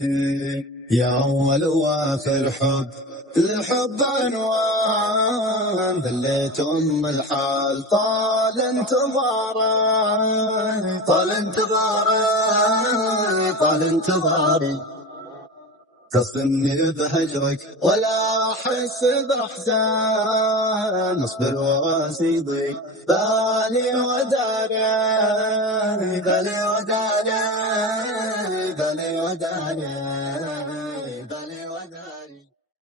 يا أول وآخر حب، الحب عنوان ذليت الحال، طال انتظاري طال انتظاري طال انتظاري، تصدمني بهجرك ولا أحس بأحزان، أصبر وأسيضي بالي وداري بالي وداري